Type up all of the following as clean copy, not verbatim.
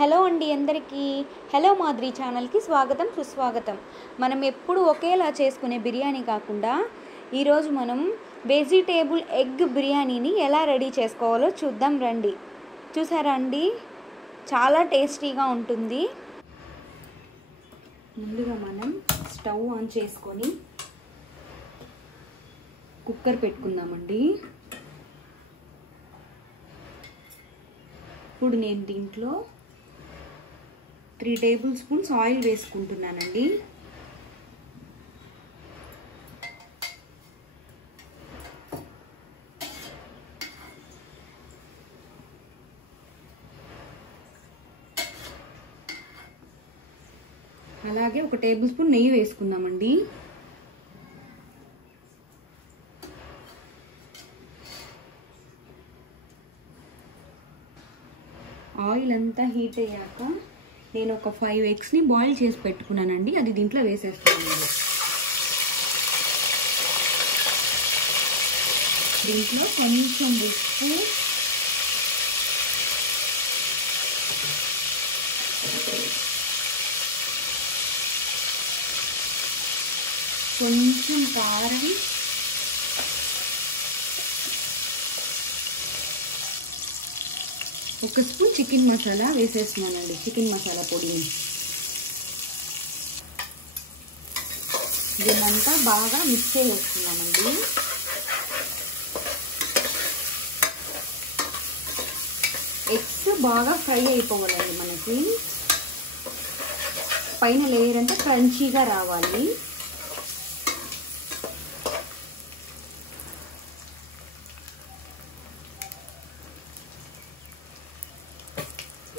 Hello అండి అందరికీ. Hello Madhuri ఛానల్కి స్వాగతం సుస్వాగతం. మనం ఎప్పుడు ఒకేలా చేసుకునే బిర్యానీ కాకుండా ఈరోజు మనం వెజిటేబుల్ ఎగ్ బిర్యానీని ఎలా రెడీ చేసుకోవాలో చూద్దాం రండి. చూసారా అండి, చాలా టేస్టీగా ఉంటుంది. ముందుగా మనం స్టవ్ ఆన్ చేసుకొని కుక్కర్ పెట్టుకుందామండి. ఇప్పుడు నేను దీంట్లో 3 టేబుల్ స్పూన్స్ ఆయిల్ వేసుకుంటున్నానండి. అలాగే 1 టేబుల్ స్పూన్ నెయ్యి వేసుకుందామండి. ఆయిల్ అంతా హీట్ అయ్యాక నేను ఒక 5 ఎగ్స్ని బాయిల్ చేసి పెట్టుకున్నానండి, అది దీంట్లో వేసేస్తున్నాను. దీంట్లో కొంచెం ఉప్పు, కొంచెం కారం, ఒక స్పూన్ చికెన్ మసాలా వేసేస్తున్నానండి, చికెన్ మసాలా పొడిని. దీన్నంతా బాగా మిక్స్ చేసేస్తున్నామండి. ఎగ్స్ బాగా ఫ్రై అయిపోవాలండి, మనకి పైన లేయర్ అంతా క్రంచీగా రావాలి.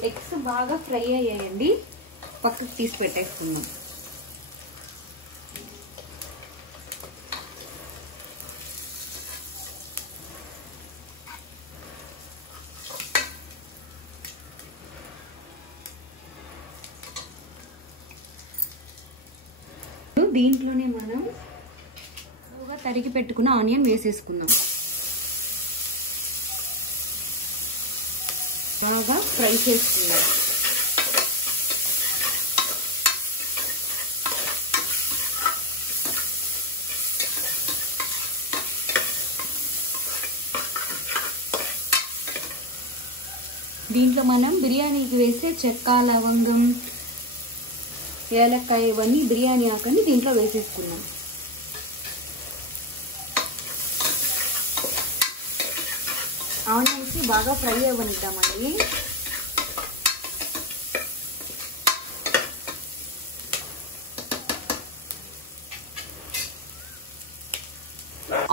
ఎగ్స్ బాగా ఫ్రై అయ్యాయండి, పక్కకు తీసి పెట్టేస్తున్నాం. దీంట్లోనే మనం తరిగి పెట్టుకున్న ఆనియన్ వేసేసుకుందాం. బాగా ఫ్రై చేసుకుందాం. దీంట్లో మనం బిర్యానీకి వేసే చెక్క, లవంగం, ఏలక్కాయ ఇవన్నీ బిర్యానీ ఆకుని దీంట్లో వేసేసుకున్నాం. ఆనియన్స్ బాగా ఫ్రై అవ్వనిద్దామండి.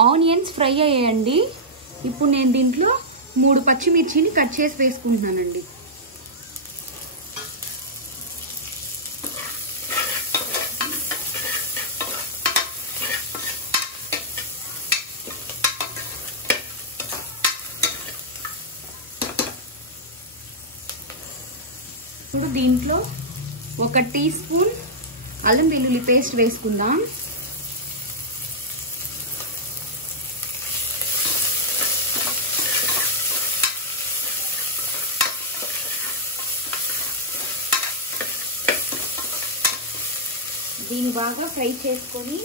ఆనియన్స్ ఫ్రై అయ్యాయండి. ఇప్పుడు నేను దీంట్లో 3 పచ్చిమిర్చిని కట్ చేసి వేసుకుంటున్నానండి. ఇప్పుడు దీంట్లో 1 టీ స్పూన్ అల్లం వెల్లుల్లి పేస్ట్ వేసుకుందాం. దీన్ని బాగా ఫ్రై చేసుకొని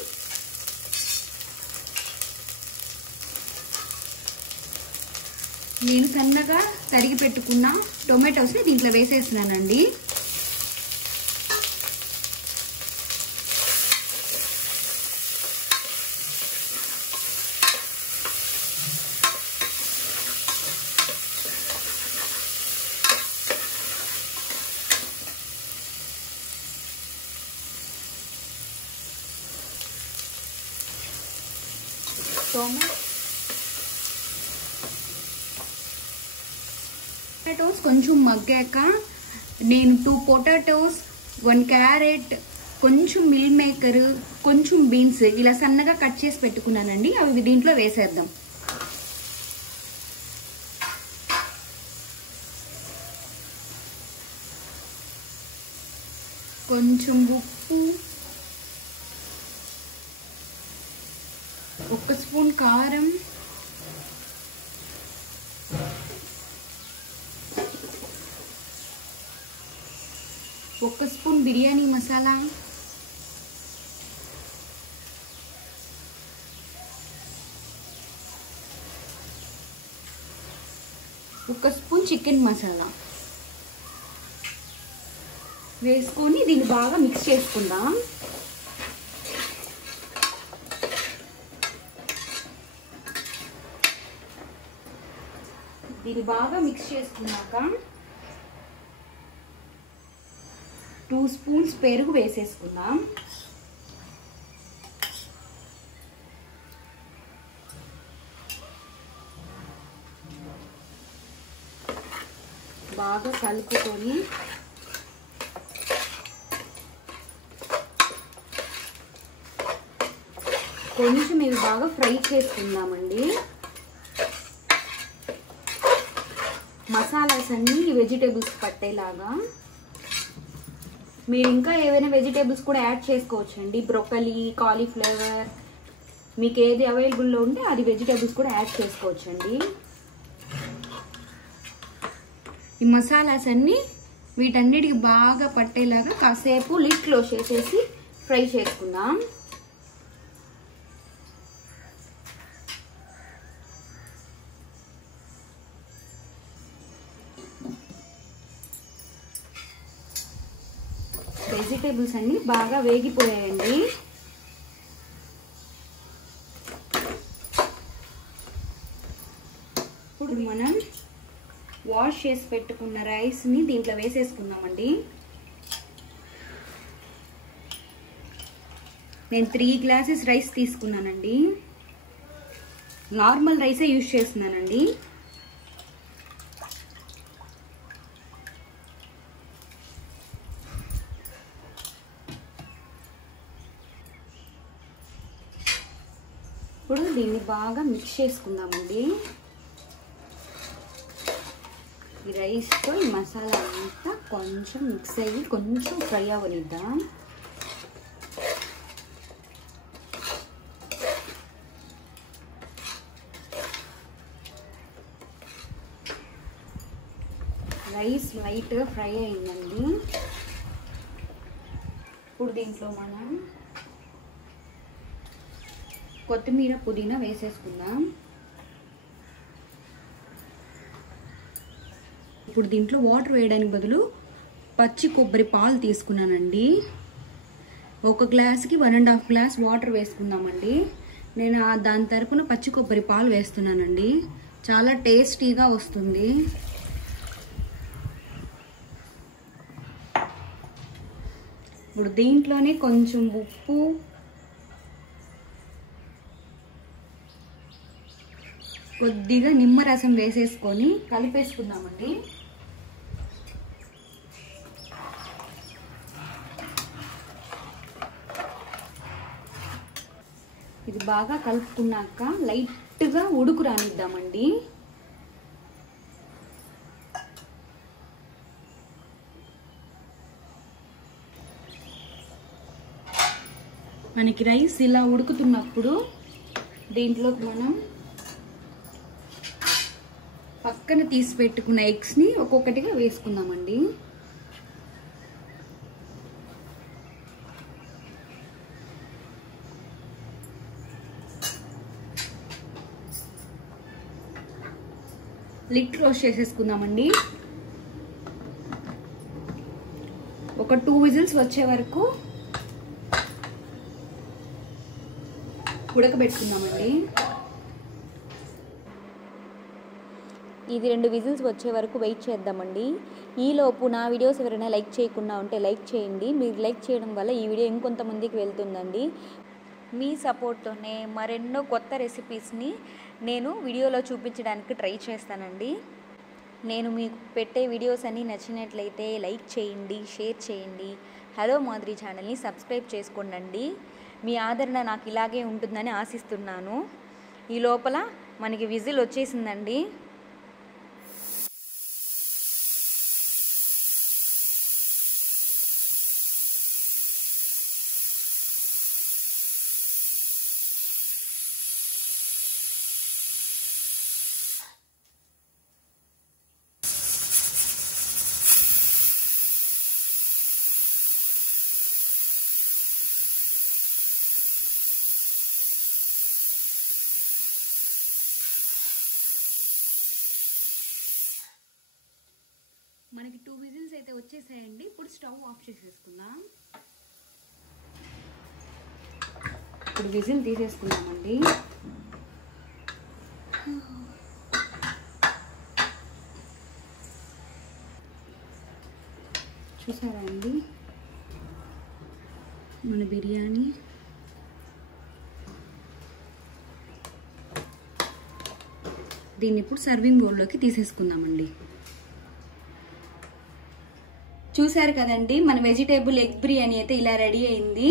నేను సన్నగా తరిగి పెట్టుకున్న టొమాటోస్ని దీంట్లో వేసేస్తున్నానండి. టొమాటోస్ కొంచెం మగ్గాక నేను 2 పొటాటోస్, 1 క్యారెట్, కొంచెం మిల్ మేకర్, కొంచెం బీన్స్ ఇలా సన్నగా కట్ చేసి పెట్టుకున్నానండి. అవి దీంట్లో వేసేద్దాం. కొంచెం ఉప్పు, 1 స్పూన్ కారం, 1 spoon biryani masala, 1 spoon chicken masala వేసుకొని దీన్ని బాగా మిక్స్ చేసుకుందాం. దీన్ని బాగా మిక్స్ చేసుకున్నాక 2 స్పూన్స్ పెరుగు వేసేసుకుందాం. బాగా కలుపుకొని కొంచెం ఇవి బాగా ఫ్రై చేసుకుందామండి. మసాలాస్ అన్నీ వెజిటేబుల్స్ పట్టేలాగా. మీరు ఇంకా ఏవైనా వెజిటేబుల్స్ కూడా యాడ్ చేసుకోవచ్చు అండి. బ్రోకలీ, కాలీఫ్లవర్, మీకు ఏది అవైలబుల్లో ఉంటే అది వెజిటేబుల్స్ కూడా యాడ్ చేసుకోవచ్చు అండి. ఈ మసాలాస్ అన్నీ వీటన్నిటికి బాగా పట్టేలాగా కాసేపు లిడ్ క్లోజ్ చేసేసి ఫ్రై చేసుకుందాం. వెజిటేబుల్స్ అన్నీ బాగా వేగిపోయాయండి. ఇప్పుడు మనం వాష్ చేసి పెట్టుకున్న రైస్ని దీంట్లో వేసేసుకుందామండి. నేను 3 గ్లాసెస్ రైస్ తీసుకున్నానండి. నార్మల్ రైసే యూజ్ చేస్తున్నానండి. ఇప్పుడు దీన్ని బాగా మిక్స్ చేసుకుందామండి. ఈ రైస్తో ఈ మసాలా అంతా కొంచెం మిక్స్ అయ్యి కొంచెం ఫ్రై అవ్వనిద్దాం. రైస్ లైట్గా ఫ్రై అయిందండి. ఇప్పుడు దీంట్లో మనం కొత్తిమీర, పుదీనా వేసేసుకుందాం. ఇప్పుడు దీంట్లో వాటర్ వేయడానికి బదులు పచ్చి కొబ్బరి పాలు తీసుకున్నానండి. 1 గ్లాస్కి 1.5 గ్లాస్ వాటర్ వేసుకుందామండి. నేను దాని తరపున పచ్చి కొబ్బరి పాలు వేస్తున్నానండి. చాలా టేస్టీగా వస్తుంది. ఇప్పుడు దీంట్లోనే కొంచెం ఉప్పు, కొద్దిగా నిమ్మరసం వేసేసుకొని కలిపేసుకుందామండి. ఇది బాగా కలుపుకున్నాక లైట్గా ఉడుకు రానిద్దామండి. మనకి రైస్ ఇలా ఉడుకుతున్నప్పుడు దీంట్లోకి మనం పక్కన తీసి పెట్టుకున్న ఎగ్స్ని ఒక్కొక్కటిగా వేసుకుందామండి. లిడ్ క్లోజ్ చేసేసుకుందామండి. ఒక 2 విజిల్స్ వచ్చే వరకు ఉడకబెట్టుకుందామండి. ఇది 2 విజిల్స్ వచ్చే వరకు వెయిట్ చేద్దామండి. ఈలోపు నా వీడియోస్ ఎవరైనా లైక్ చేయకుండా ఉంటే లైక్ చేయండి. మీరు లైక్ చేయడం వల్ల ఈ వీడియో ఇంకొంతమందికి వెళ్తుందండి. మీ సపోర్ట్తోనే మరెన్నో కొత్త రెసిపీస్ని నేను వీడియోలో చూపించడానికి ట్రై చేస్తానండి. నేను మీకు పెట్టే వీడియోస్ అన్నీ నచ్చినట్లయితే లైక్ చేయండి, షేర్ చేయండి. హలో మాధురి ఛానల్ని సబ్స్క్రైబ్ చేసుకోండి. మీ ఆదరణ నాకు ఇలాగే ఉంటుందని ఆశిస్తున్నాను. ఈ లోపల మనకి విజిల్ వచ్చేసిందండి. మనకి 2 విజిల్స్ అయితే వచ్చేసాయండి. ఇప్పుడు స్టవ్ ఆఫ్ చేసేసుకుందాం. ఇప్పుడు విజిల్ తీసేసుకుందామండి. చూసారా అండి మన బిర్యానీ. దీన్ని ఇప్పుడు సర్వింగ్ బౌల్లోకి తీసేసుకుందామండి. చూసారు కదండి మన వెజిటేబుల్ ఎగ్ బిర్యానీ అయితే ఇలా రెడీ అయింది.